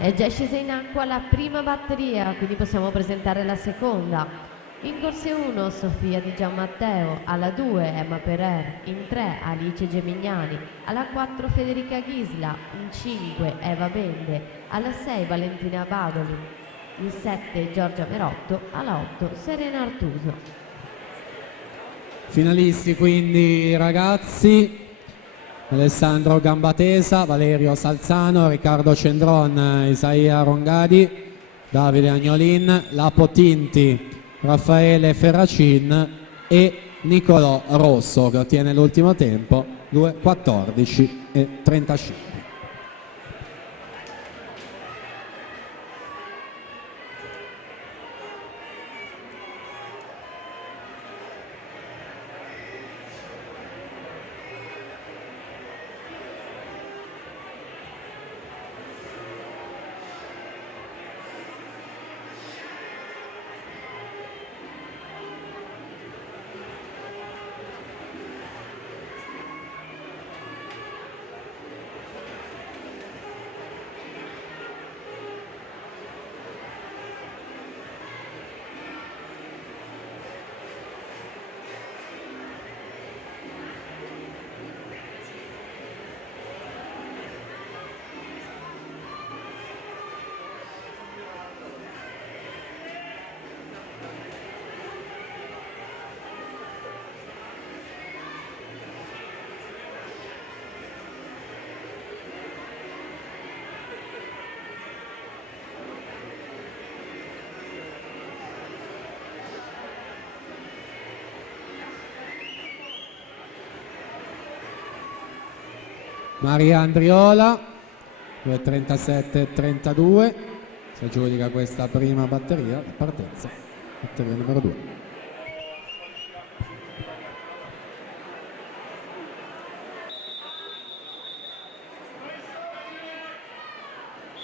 È già scesa in acqua la prima batteria, quindi possiamo presentare la seconda. In corse 1 Sofia Di Giammatteo, alla 2 Emma Perer, in 3 Alice Gemignani, alla 4 Federica Ghisla, in 5 Eva Bende, alla 6 Valentina Badoli, in 7 Giorgia Merotto, alla 8 Serena Artuso. Finalisti quindi ragazzi: Alessandro Gambatesa, Valerio Salzano, Riccardo Cendron, Isaia Rongadi, Davide Agnolin, Lapo Tinti, Raffaele Ferracin e Nicolò Rosso, che ottiene l'ultimo tempo 2:14:35. Maria Andriola, 2:37:32, si aggiudica questa prima batteria, partenza, batteria numero 2.